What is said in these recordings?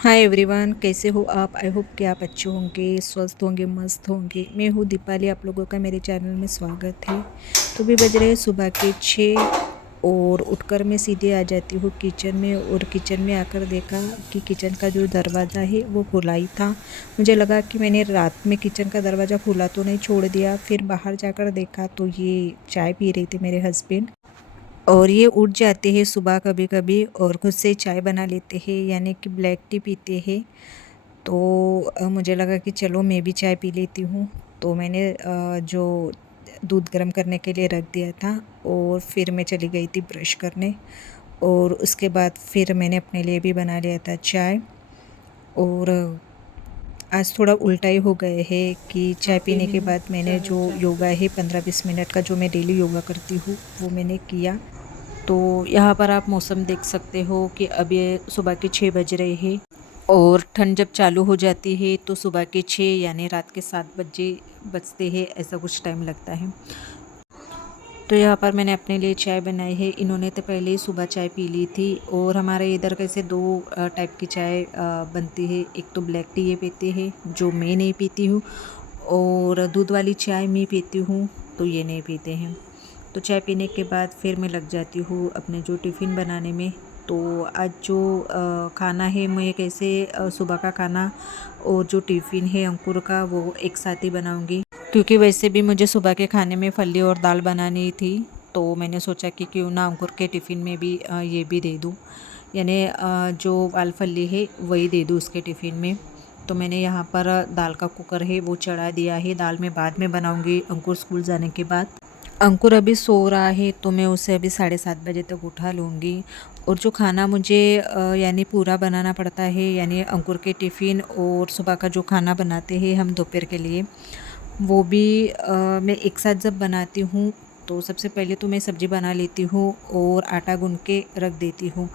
Hi everyone, कैसे हो आप? आई होप कि आप अच्छे होंगे, स्वस्थ होंगे, मस्त होंगे। मैं हूँ दीपाली, आप लोगों का मेरे चैनल में स्वागत है। तो भी बज रहे हैं सुबह के 6 और उठकर मैं सीधे आ जाती हूँ किचन में। और किचन में आकर देखा कि किचन का जो दरवाज़ा है वो खुला ही था। मुझे लगा कि मैंने रात में किचन का दरवाज़ा खुला तो नहीं छोड़ दिया। फिर बाहर जाकर देखा तो ये चाय पी रहे थे मेरे हस्बैंड। और ये उठ जाते हैं सुबह कभी कभी और खुद से चाय बना लेते हैं, यानी कि ब्लैक टी पीते हैं। तो मुझे लगा कि चलो मैं भी चाय पी लेती हूँ। तो मैंने जो दूध गर्म करने के लिए रख दिया था और फिर मैं चली गई थी ब्रश करने। और उसके बाद फिर मैंने अपने लिए भी बना लिया था चाय। और आज थोड़ा उल्टा ही हो गए है कि चाय पीने के बाद मैंने जो योगा है 15-20 मिनट का, जो मैं डेली योगा करती हूँ, वो मैंने किया। तो यहाँ पर आप मौसम देख सकते हो कि अब ये सुबह के 6 बज रहे हैं। और ठंड जब चालू हो जाती है तो सुबह के 6 यानी रात के 7 बजे बजते हैं, ऐसा कुछ टाइम लगता है। तो यहाँ पर मैंने अपने लिए चाय बनाई है। इन्होंने तो पहले ही सुबह चाय पी ली थी। और हमारे इधर कैसे दो टाइप की चाय बनती है। एक तो ब्लैक टी ये पीते हैं, जो मैं नहीं पीती हूँ। और दूध वाली चाय मैं पीती हूँ, तो ये नहीं पीते हैं। तो चाय पीने के बाद फिर मैं लग जाती हूँ अपने जो टिफ़िन बनाने में। तो आज जो खाना है, मैं कैसे सुबह का खाना और जो टिफ़िन है अंकुर का, वो एक साथ ही बनाऊँगी। क्योंकि वैसे भी मुझे सुबह के खाने में फली और दाल बनानी थी। तो मैंने सोचा कि क्यों ना अंकुर के टिफ़िन में भी ये भी दे दूँ, यानी जो वाल फली है वही दे दूँ उसके टिफ़िन में। तो मैंने यहाँ पर दाल का कुकर है वो चढ़ा दिया है। दाल मैं बाद में बनाऊँगी अंकुर स्कूल जाने के बाद। अंकुर अभी सो रहा है तो मैं उसे अभी 7:30 बजे तक उठा लूँगी। और जो खाना मुझे यानी पूरा बनाना पड़ता है, यानी अंकुर के टिफ़िन और सुबह का जो खाना बनाते हैं हम दोपहर के लिए, वो भी मैं एक साथ जब बनाती हूँ तो सबसे पहले तो मैं सब्ज़ी बना लेती हूँ और आटा गूँध के रख देती हूँ।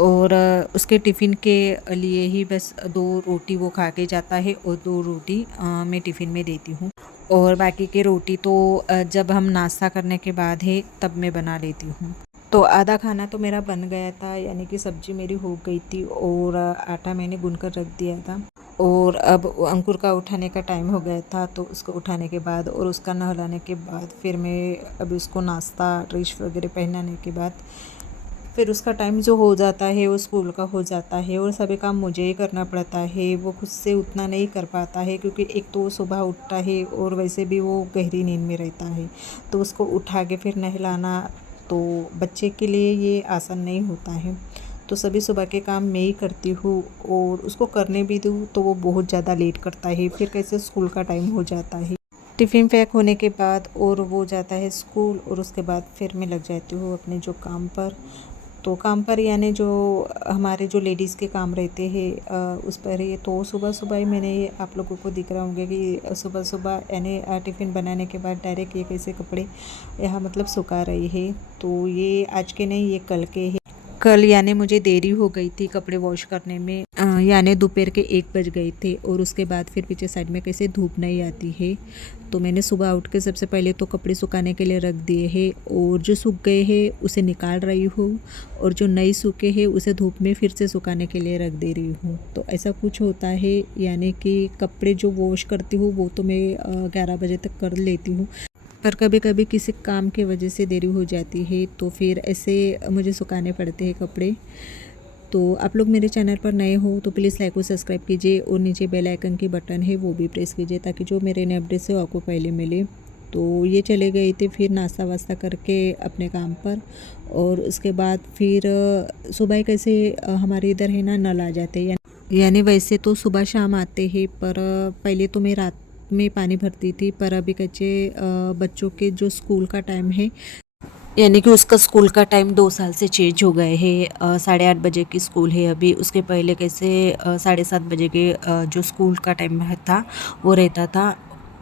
और उसके टिफ़िन के लिए ही बस 2 रोटी वो खा के जाता है और 2 रोटी मैं टिफ़िन में देती हूँ। और बाकी की रोटी तो जब हम नाश्ता करने के बाद है तब मैं बना लेती हूँ। तो आधा खाना तो मेरा बन गया था, यानी कि सब्ज़ी मेरी हो गई थी और आटा मैंने गूँध कर रख दिया था। और अब अंकुर का उठाने का टाइम हो गया था, तो उसको उठाने के बाद और उसका नहलाने के बाद फिर मैं अभी उसको नाश्ता ड्रेस वगैरह पहनाने के बाद फिर उसका टाइम जो हो जाता है वो स्कूल का हो जाता है। और सभी काम मुझे ही करना पड़ता है, वो खुद से उतना नहीं कर पाता है, क्योंकि एक तो वो सुबह उठता है और वैसे भी वो गहरी नींद में रहता है। तो उसको उठा के फिर नहलाना तो बच्चे के लिए ये आसान नहीं होता है। तो सभी सुबह के काम मैं ही करती हूँ। और उसको करने भी दूँ तो वो बहुत ज़्यादा लेट करता है, फिर कैसे स्कूल का टाइम हो जाता है। टिफ़िन पैक होने के बाद और वो जाता है स्कूल, और उसके बाद फिर मैं लग जाती हूँ अपने जो काम पर। तो काम पर यानी जो हमारे जो लेडीज़ के काम रहते हैं उस पर ये तो सुबह सुबह ही मैंने ये आप लोगों को दिख रहा होंगे कि सुबह सुबह यानी टिफ़िन बनाने के बाद डायरेक्ट ये कैसे कपड़े यहाँ मतलब सुखा रही है। तो ये आज के नहीं, ये कल के हैं। कल यानी मुझे देरी हो गई थी कपड़े वॉश करने में, यानी दोपहर के 1 बज गए थे। और उसके बाद फिर पीछे साइड में कैसे धूप नहीं आती है, तो मैंने सुबह उठ के सबसे पहले तो कपड़े सुखाने के लिए रख दिए हैं। और जो सूख गए हैं उसे निकाल रही हूँ, और जो नहीं सूखे हैं उसे धूप में फिर से सुखाने के लिए रख दे रही हूँ। तो ऐसा कुछ होता है, यानी कि कपड़े जो वॉश करती हूँ वो तो मैं 11 बजे तक कर लेती हूँ। पर कभी कभी किसी काम की वजह से देरी हो जाती है तो फिर ऐसे मुझे सुखाने पड़ते हैं कपड़े। तो आप लोग मेरे चैनल पर नए हो तो प्लीज़ लाइक और सब्सक्राइब कीजिए, और नीचे बेल आइकन की बटन है वो भी प्रेस कीजिए, ताकि जो मेरे नए अपडेट्स है आपको पहले मिले। तो ये चले गए थे फिर नाश्ता वास्ता करके अपने काम पर। और उसके बाद फिर सुबह कैसे हमारे इधर है ना नल आ जाते हैं, यानी वैसे तो सुबह शाम आते हैं, पर पहले तो मैं रात में पानी भरती थी। पर अभी कच्चे बच्चों के जो स्कूल का टाइम है, यानी कि उसका स्कूल का टाइम 2 साल से चेंज हो गए हैं। 8:30 बजे की स्कूल है अभी। उसके पहले कैसे 7:30 बजे के जो स्कूल का टाइम था वो रहता था।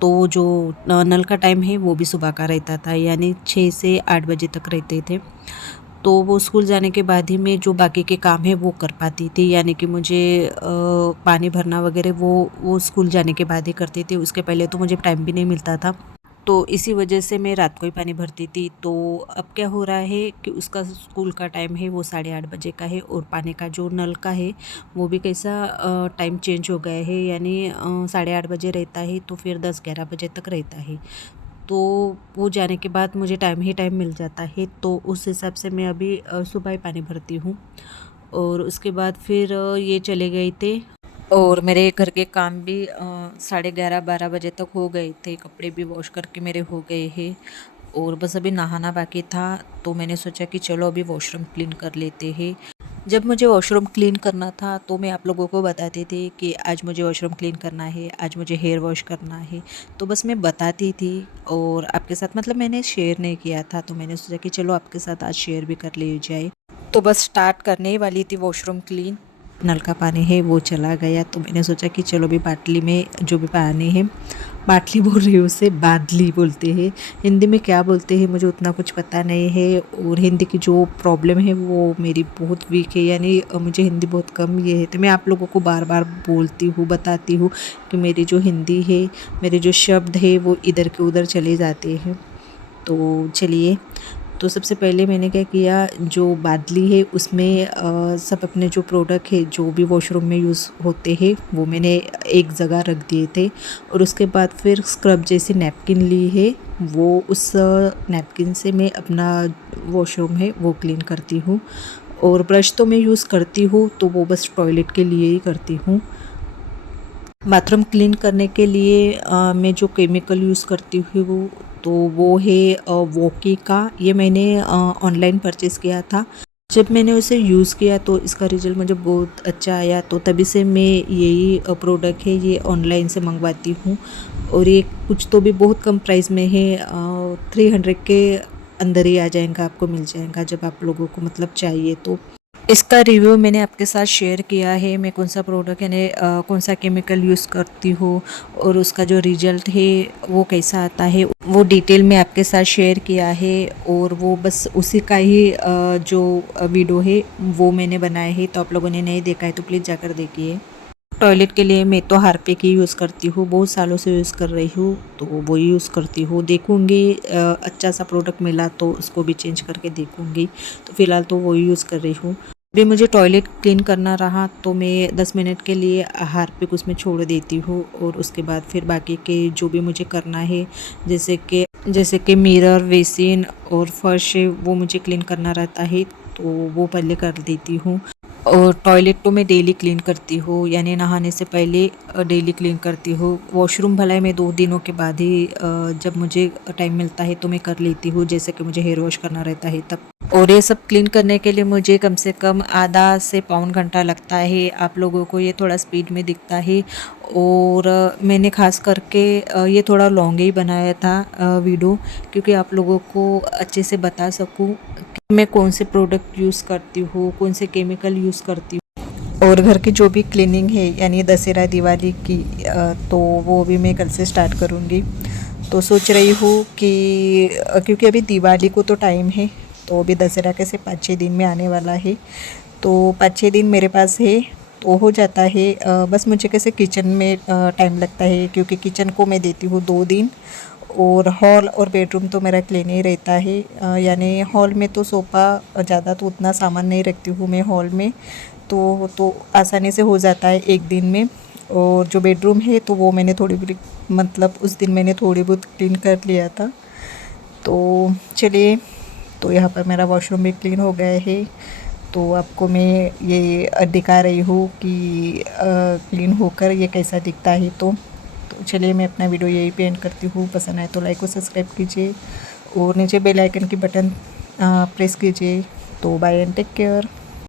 तो जो नल का टाइम है वो भी सुबह का रहता था, यानी 6 से 8 बजे तक रहते थे। तो वो स्कूल जाने के बाद ही मैं जो बाकी के काम है वो कर पाती थी, यानी कि मुझे पानी भरना वगैरह वो स्कूल जाने के बाद ही करती थी। उसके पहले तो मुझे टाइम भी नहीं मिलता था। तो इसी वजह से मैं रात को ही पानी भरती थी। तो अब क्या हो रहा है कि उसका स्कूल का टाइम है वो 8:30 बजे का है, और पानी का जो नल का है वो भी कैसा टाइम चेंज हो गया है, यानी 8:30 बजे रहता है तो फिर 10-11 बजे तक रहता है। तो वो जाने के बाद मुझे टाइम ही टाइम मिल जाता है, तो उस हिसाब से मैं अभी सुबह ही पानी भरती हूँ। और उसके बाद फिर ये चले गए थे, और मेरे घर के काम भी 11:30-12 बजे तक हो गए थे। कपड़े भी वॉश करके मेरे हो गए हैं, और बस अभी नहाना बाकी था। तो मैंने सोचा कि चलो अभी वॉशरूम क्लीन कर लेते हैं। जब मुझे वॉशरूम क्लीन करना था तो मैं आप लोगों को बताती थी कि आज मुझे वॉशरूम क्लीन करना है, आज मुझे हेयर वॉश करना है। तो बस मैं बताती थी, और आपके साथ मतलब मैंने शेयर नहीं किया था, तो मैंने सोचा कि चलो आपके साथ आज शेयर भी कर ली जाए। तो बस स्टार्ट करने ही वाली थी वॉशरूम क्लीन। नल का पानी है वो चला गया, तो मैंने सोचा कि चलो भी बाटली में जो भी पानी है, बाटली बोल रही हूँ उसे बादली बोलते हैं, हिंदी में क्या बोलते हैं मुझे उतना कुछ पता नहीं है। और हिंदी की जो प्रॉब्लम है वो मेरी बहुत वीक है, यानी मुझे हिंदी बहुत कम ये है। तो मैं आप लोगों को बार बार बोलती हूँ, बताती हूँ कि मेरी जो हिंदी है, मेरे जो शब्द है वो इधर के उधर चले जाते हैं। तो चलिए, तो सबसे पहले मैंने क्या किया, जो बादली है उसमें सब अपने जो प्रोडक्ट है जो भी वॉशरूम में यूज़ होते हैं वो मैंने एक जगह रख दिए थे। और उसके बाद फिर स्क्रब जैसी नैपकिन ली है, वो उस नैपकिन से मैं अपना वॉशरूम है वो क्लीन करती हूँ। और ब्रश तो मैं यूज़ करती हूँ, तो वो बस टॉयलेट के लिए ही करती हूँ। बाथरूम क्लीन करने के लिए मैं जो केमिकल यूज़ करती हूँ तो वो है वोकी का। ये मैंने ऑनलाइन परचेज़ किया था। जब मैंने उसे यूज़ किया तो इसका रिज़ल्ट मुझे बहुत अच्छा आया, तो तभी से मैं यही प्रोडक्ट है ये ऑनलाइन से मंगवाती हूँ। और ये कुछ तो भी बहुत कम प्राइस में है, 300 के अंदर ही आ जाएगा, आपको मिल जाएगा जब आप लोगों को मतलब चाहिए तो। इसका रिव्यू मैंने आपके साथ शेयर किया है, मैं कौन सा प्रोडक्ट यानी कौन सा केमिकल यूज़ करती हूँ, और उसका जो रिजल्ट है वो कैसा आता है वो डिटेल में आपके साथ शेयर किया है। और वो बस उसी का ही जो वीडियो है वो मैंने बनाया है, तो आप लोगों ने नहीं देखा है तो प्लीज़ जाकर देखिए। टॉयलेट के लिए मैं तो हार्पिक ही यूज़ करती हूँ, बहुत सालों से यूज़ कर रही हूँ, तो वो ही यूज़ करती हूँ। देखूँगी अच्छा सा प्रोडक्ट मिला तो उसको भी चेंज करके देखूँगी, तो फ़िलहाल तो वो ही यूज़ कर रही हूँ। अभी मुझे टॉयलेट क्लीन करना रहा तो मैं 10 मिनट के लिए हार्पिक उसमें छोड़ देती हूँ, और उसके बाद फिर बाकी के जो भी मुझे करना है, जैसे कि मिरर, बेसिन और फर्श है वो मुझे क्लीन करना रहता है, तो वो पहले कर देती हूँ। और टॉयलेट तो मैं डेली क्लीन करती हूँ, यानी नहाने से पहले डेली क्लीन करती हूँ। वॉशरूम भला है मैं 2 दिनों के बाद ही जब मुझे टाइम मिलता है तो मैं कर लेती हूँ, जैसे कि मुझे हेयर वॉश करना रहता है तब। और ये सब क्लीन करने के लिए मुझे कम से कम आधा से पौन घंटा लगता है। आप लोगों को ये थोड़ा स्पीड में दिखता है, और मैंने खास करके ये थोड़ा लॉन्ग ही बनाया था वीडियो, क्योंकि आप लोगों को अच्छे से बता सकूँ कि मैं कौन से प्रोडक्ट यूज़ करती हूँ, कौन से केमिकल यूज़ करती हूँ। और घर की जो भी क्लीनिंग है यानी दशहरा दिवाली की, तो वो भी मैं कल से स्टार्ट करूँगी। तो सोच रही हूँ कि क्योंकि अभी दिवाली को तो टाइम है, तो अभी दशहरा कैसे 5-6 दिन में आने वाला है, तो 5-6 दिन मेरे पास है तो हो जाता है। बस मुझे कैसे किचन में टाइम लगता है, क्योंकि किचन को मैं देती हूँ 2 दिन, और हॉल और बेडरूम तो मेरा क्लीन ही रहता है। यानी हॉल में तो सोफ़ा ज़्यादा तो उतना सामान नहीं रखती हूँ मैं हॉल में, तो आसानी से हो जाता है एक दिन में। और जो बेडरूम है तो वो मैंने थोड़ी बहुत मतलब उस दिन मैंने थोड़ी बहुत क्लीन कर लिया था। तो चलिए, तो यहाँ पर मेरा वॉशरूम भी क्लीन हो गया है, तो आपको मैं ये दिखा रही हूँ कि क्लीन होकर ये कैसा दिखता है। तो चलिए, मैं अपना वीडियो यही पे एंड करती हूँ। पसंद आए तो लाइक और सब्सक्राइब कीजिए, और नीचे बेल आइकन की बटन प्रेस कीजिए। तो बाय एंड टेक केयर।